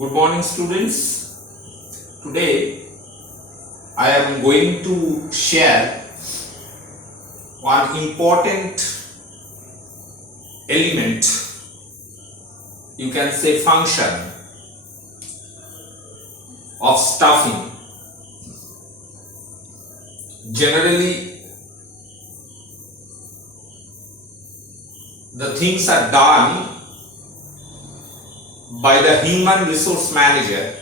Good morning, students. Today I am going to share one important element, you can say function of staffing. Generally, the things are done by the human resource manager,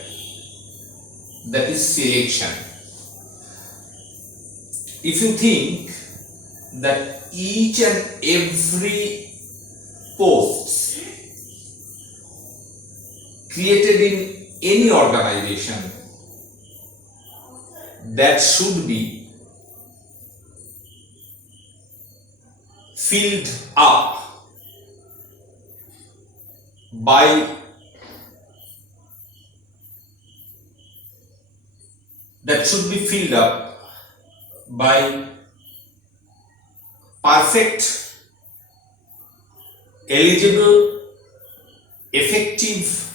that is selection. If you think that each and every post created in any organization that should be filled up by perfect, eligible, effective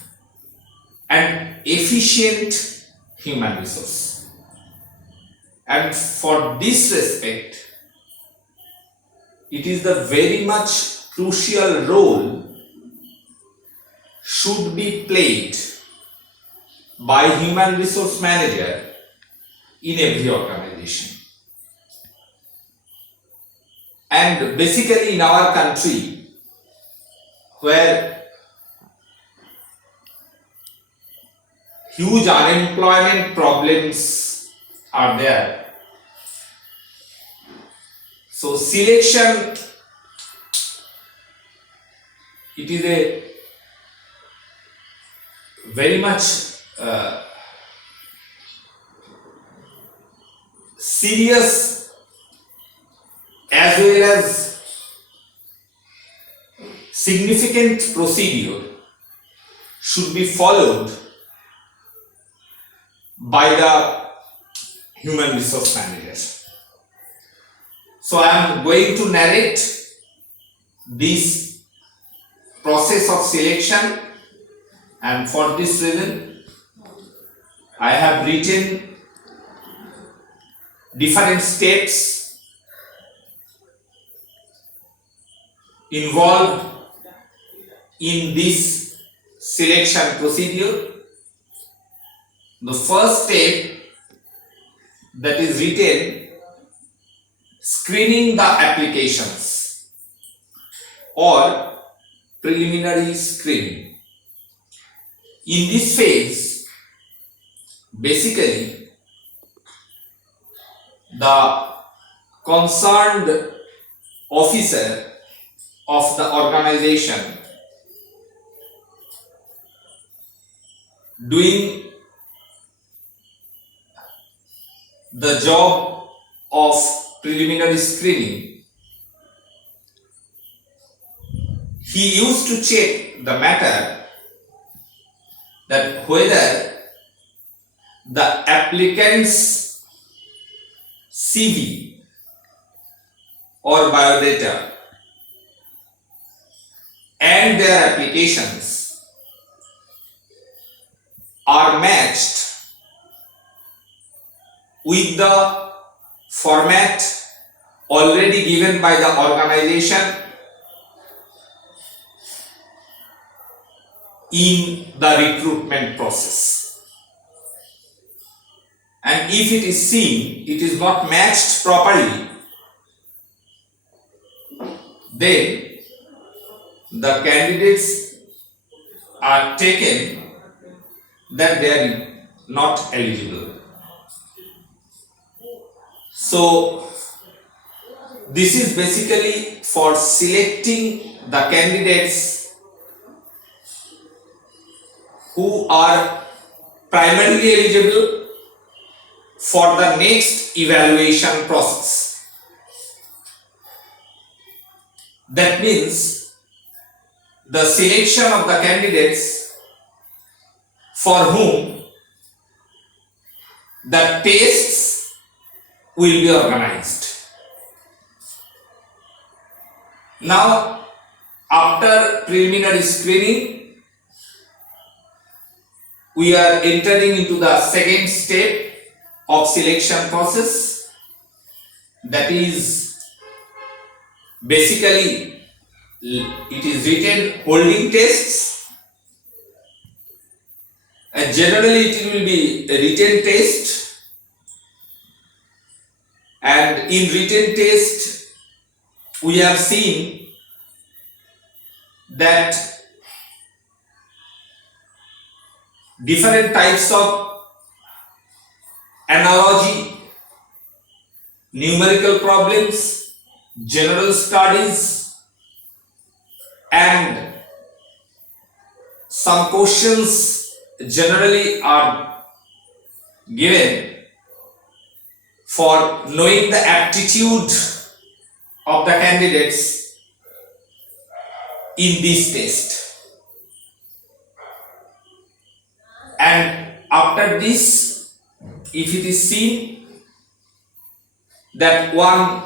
and efficient human resource. And for this respect, it is the very much crucial role should be played by human resource manager in every organization. And basically in our country, where huge unemployment problems are there, so selection, it is a very much serious as well as significant procedure should be followed by the human resource managers. So I am going to narrate this process of selection, and for this reason I have written different steps involved in this selection procedure. The first step, that is written, screening the applications or preliminary screening. In this phase, basically the concerned officer of the organization doing the job of preliminary screening, he used to check the matter that whether the applicant's CV or biodata and their applications are matched with the format already given by the organization in the recruitment process. And if it is seen it is not matched properly, then the candidates are taken that they are not eligible. So this is basically for selecting the candidates who are primarily eligible for the next evaluation process. That means the selection of the candidates for whom the tests will be organized. Now, after preliminary screening, we are entering into the second step of selection process, that is basically it is written holding tests, and generally it will be a written test, and in written test we have seen that different types of analogy, numerical problems, general studies, and some questions generally are given for knowing the aptitude of the candidates in this test. And after this, if it is seen that one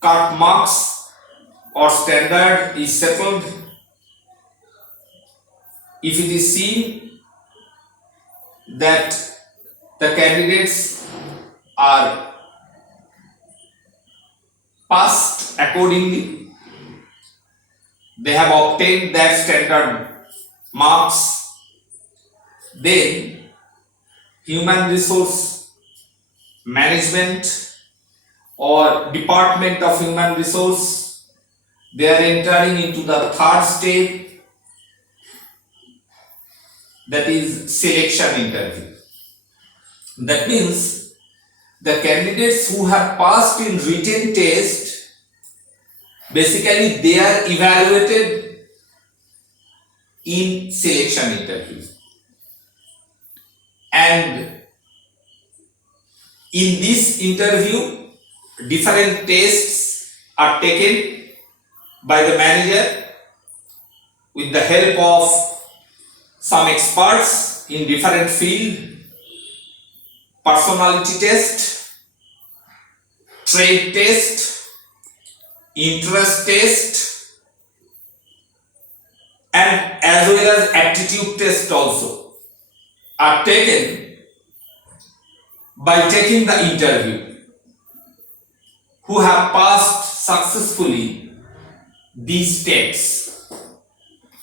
cut marks or standard is settled, if it is seen that the candidates are passed accordingly, they have obtained their standard marks, then human resource management or department of human resource, they are entering into the third step, that is selection interview. That means the candidates who have passed in written test, basically they are evaluated in selection interview. And in this interview, different tests are taken by the manager with the help of some experts in different field: personality test, trade test, interest test, and as well as aptitude test also are taken by taking the interview, who have passed successfully these steps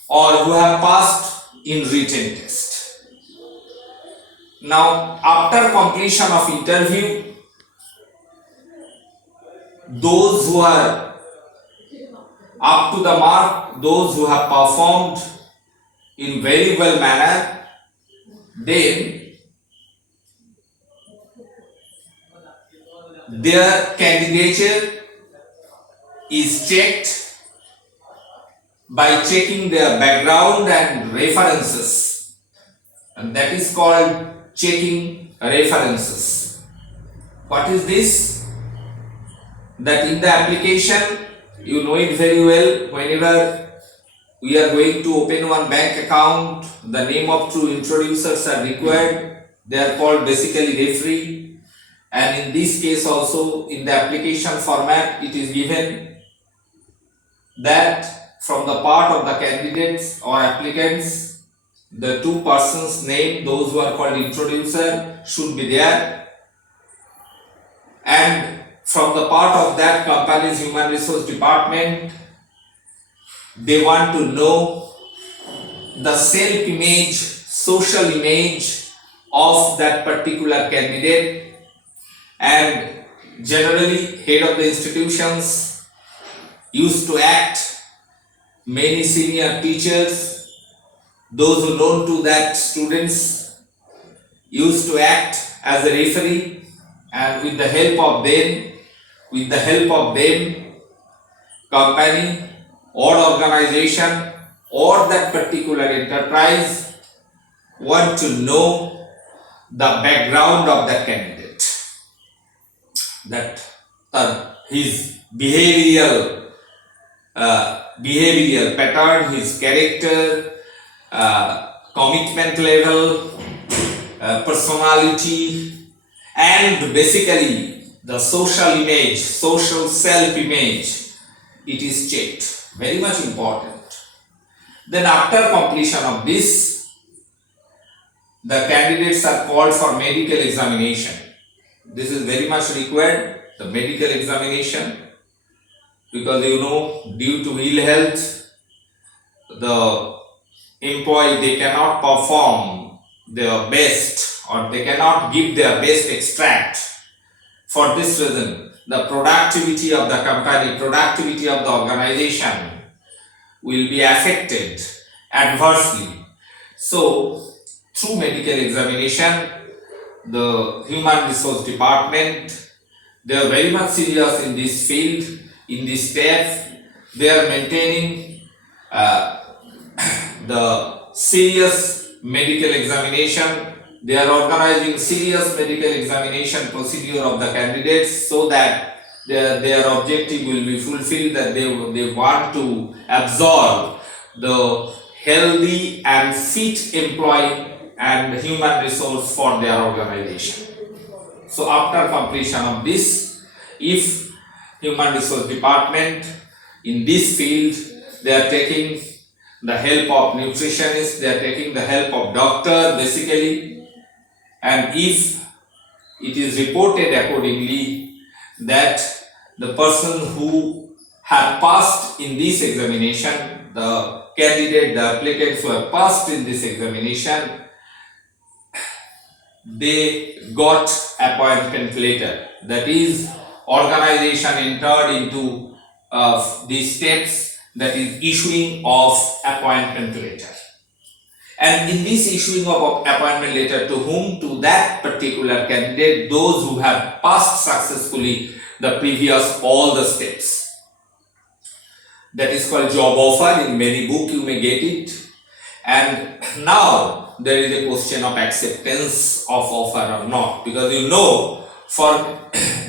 or who have passed in written test. Now, after completion of interview, those who are up to the mark, those who have performed in very well manner, then their candidature is checked by checking their background and references, and that is called checking references. What is this? That in the application, you know it very well, whenever we are going to open one bank account, the name of two introducers are required. They are called basically referee. And in this case also, in the application format, it is given that from the part of the candidates or applicants, the two persons named, those who are called introducer, should be there. And from the part of that company's human resource department, they want to know the self-image, social image of that particular candidate. And generally, head of the institutions used to act, many senior teachers, those who known to that students used to act as a referee, and with the help of them, company or organization or that particular enterprise want to know the background of the candidate, that his behavioral pattern, his character, commitment level, personality, and basically the social image, social self-image, it is checked. Very much important. Then after completion of this, the candidates are called for medical examination. This is very much required, the medical examination, because you know, due to ill health, the employee, they cannot perform their best or they cannot give their best extract. For this reason, the productivity of the company, productivity of the organization will be affected adversely. So, through medical examination, the human resource department, they are very much serious in this field, in this step. They are maintaining the serious medical examination. They are organizing serious medical examination procedure of the candidates so that their objective will be fulfilled, that they want to absorb the healthy and fit employee and human resource for their organization. So after completion of this, if human resource department in this field, they are taking the help of nutritionists, they are taking the help of doctor basically, and if it is reported accordingly that the person who have passed in this examination, the candidate, the applicants who have passed in this examination, they got appointment letter. That is, organization entered into these steps, that is issuing of appointment letter. And in this issuing of appointment letter, to whom? To that particular candidate, those who have passed successfully the previous all the steps. That is called job offer. In many books you may get it. And now there is a question of acceptance of offer or not, because you know, for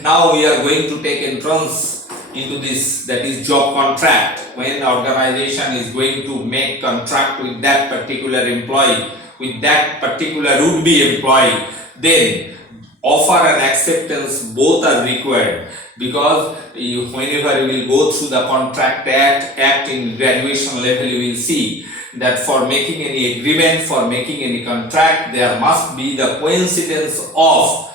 now we are going to take entrance into this, that is job contract. When organization is going to make contract with that particular employee, with that particular would-be employee, then offer and acceptance both are required, because whenever you will go through the contract act in graduation level, you will see that for making any agreement, for making any contract, there must be the coincidence of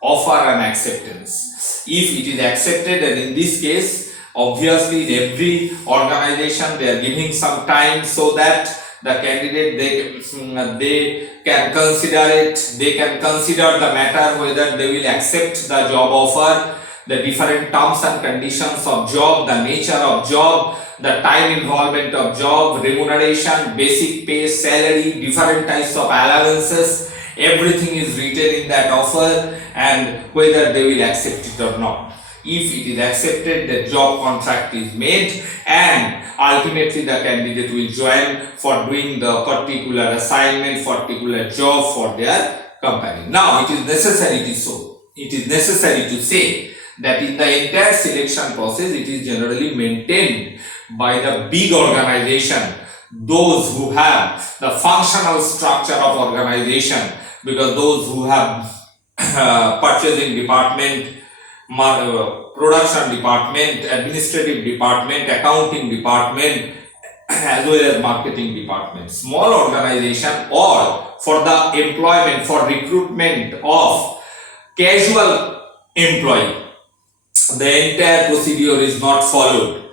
offer and acceptance. If it is accepted, and in this case, obviously in every organization they are giving some time so that the candidate, they can consider it, they can consider the matter whether they will accept the job offer, the different terms and conditions of job, the nature of job, the time involvement of job, remuneration, basic pay, salary, different types of allowances, everything is written in that offer, and whether they will accept it or not. If it is accepted, the job contract is made, and ultimately the candidate will join for doing the particular assignment, particular job for their company. Now it is necessary to say that in the entire selection process, it is generally maintained by the big organization, those who have the functional structure of organization, because those who have purchasing department, production department, administrative department, accounting department, as well as marketing department. Small organization, or for the employment, for recruitment of casual employee, the entire procedure is not followed,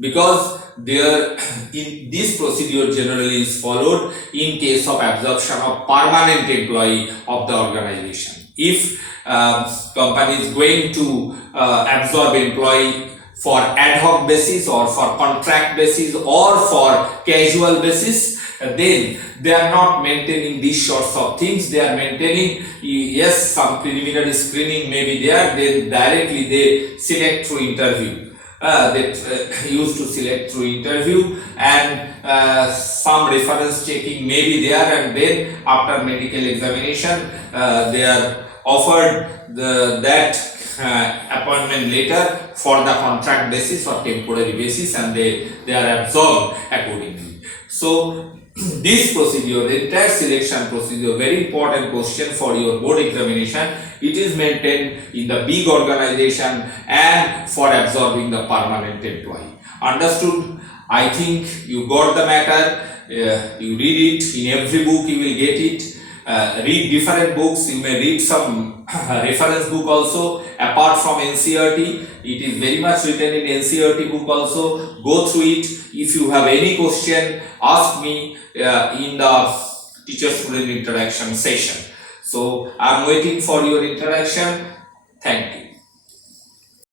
because there in this procedure generally is followed in case of absorption of permanent employee of the organization. If company is going to absorb employee for ad hoc basis, or for contract basis, or for casual basis, then they are not maintaining these sorts of things. They are maintaining, yes, some preliminary screening may be there, then directly they select through interview. They used to select through interview, and some reference checking may be there, and then after medical examination they are offered that appointment letter for the contract basis or temporary basis, and they are absorbed accordingly. So this procedure, the entire selection procedure, very important question for your board examination, it is maintained in the big organization and for absorbing the permanent employee. Understood? I think you got the matter. You read it in every book, you will get it. read different books. You may read some reference book also apart from NCERT. It is very much written in NCERT book also. Go through it. If you have any question, ask me in the teacher-student interaction session. So I am waiting for your interaction. Thank you.